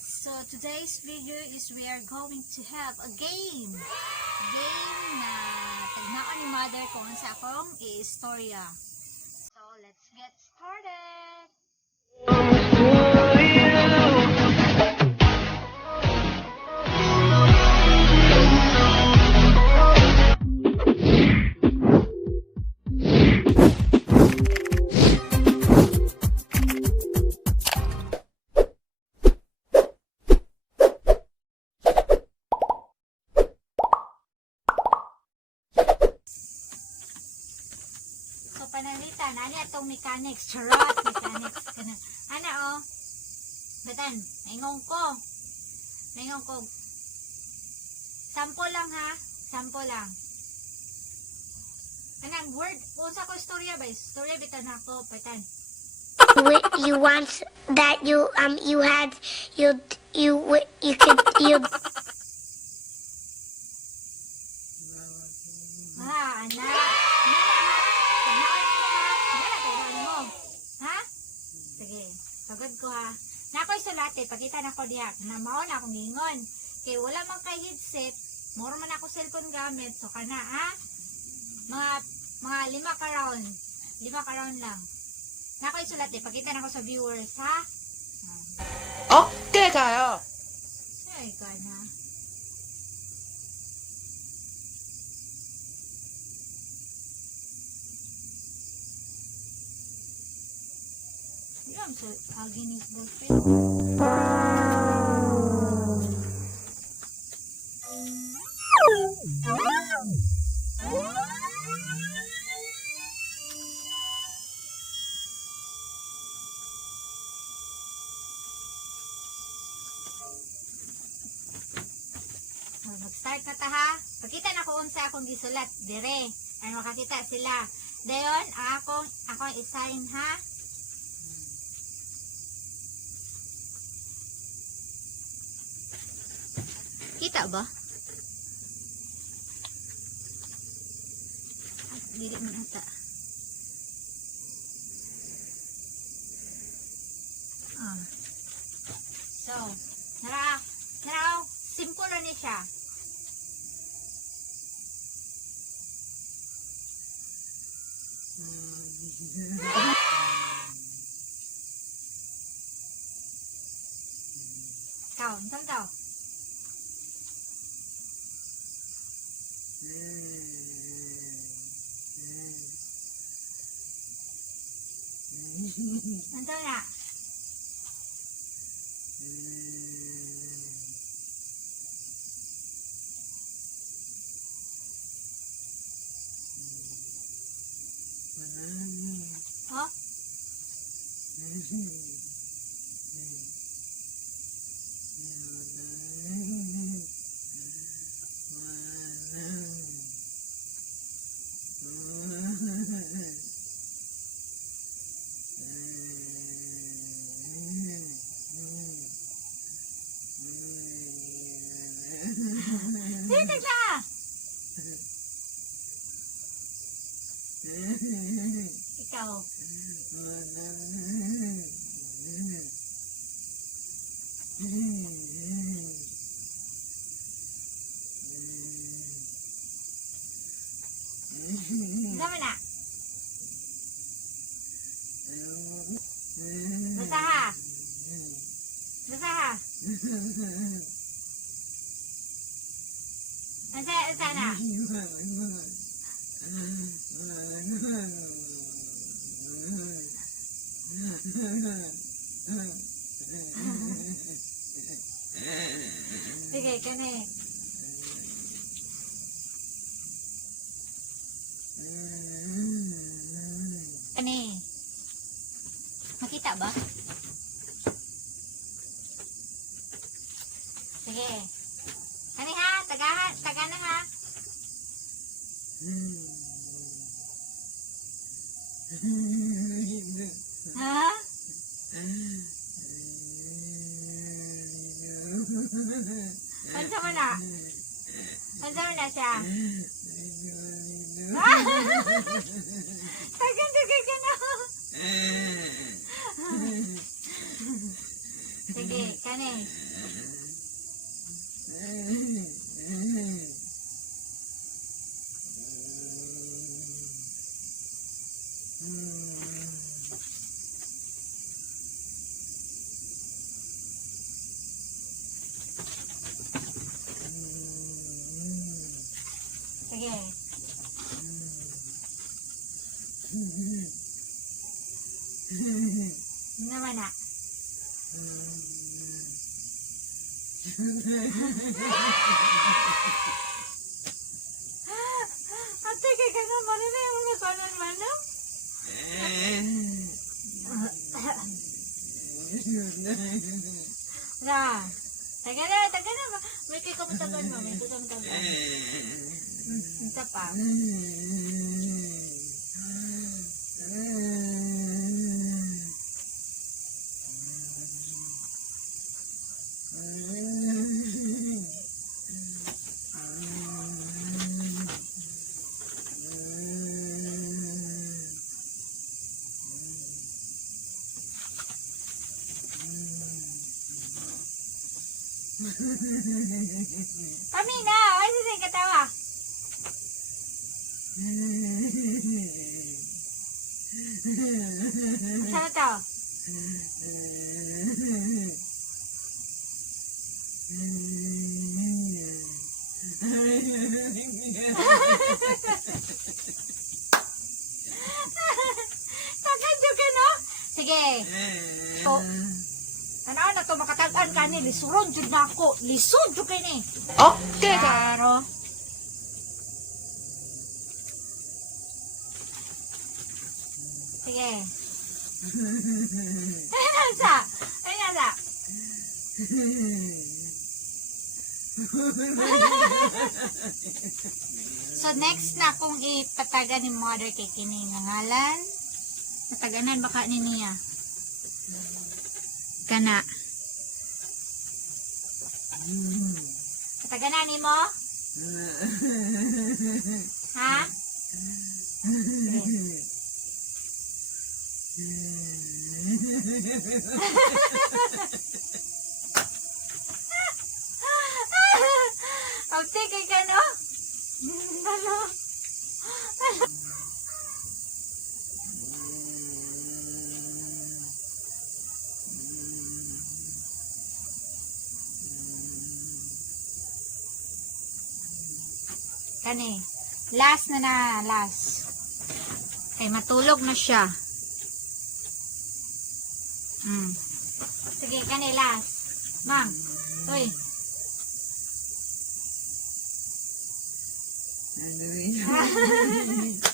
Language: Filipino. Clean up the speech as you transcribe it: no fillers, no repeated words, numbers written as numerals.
So today's video is we are going to have a game. Game na tagnaon ni mother kung sa akong i-istorya. So let's get started. So, panalitan, ano itong mechanics? Charot, mechanics. Ano, oh. Batan, naingong ko. Sample lang, ha? Sample lang. Kanang word, kung sa ko istorya ba? Istorya, bitan ako, batan. You once that you had you Anak. Ha? Sige, sagad ko ha. Nakoy sulate, pakita na ko diya. Namaon na akong ingon. Kay wala man kay headset, moro man ako cellphone gamit. So kana ha? Mga 5 ka round. 5 ka round lang. Nakoy sulate, pakita na ko sa viewers ha. Okay kayo. Ay kana. Yan sa aginig ballpen. Mag-start na ta ha. Pakita na ko unsa akong gisulat dire. Ay makakita sila. Dayon akong i-sign ha. Kita ba? Ay, dili man ata. So, nara, simple na ni siya. Saan tao? Nanto na. Oh? Titig na! Ikaw. Sama na. Basta ha. Basta ha. Asa na. Sige, kani. Kani. Makita ba? Sige. Kani ha, taga na ha. Ha? Ansa mo na? Ansa mo na siya? Tagan ka na. Sige, kani. Sige. Naman na. Ate, kaya ka naman na yung mga kanan man, no? Na. Taga na. May kikamuntagan mo, may tutang-tagan. Ito pa. Kami na! Ay, sige, katawa. Saan to? Takadyo ka, no? Sige. So, ano na to makatagan ka ni lisuron jud na ako. Lisod jud kay ni. Okay. Claro. Sige. Ay nasa. So next na kung ipatagan ni mother kay kini nangalan. Pataganan baka ni niya. Kana. Pataganan ni mo? Ha? Ate, kay ka no? Ano? Kani. Last. Ay, matulog na siya. Sige, kani last. Mang. Uy. Ano yun?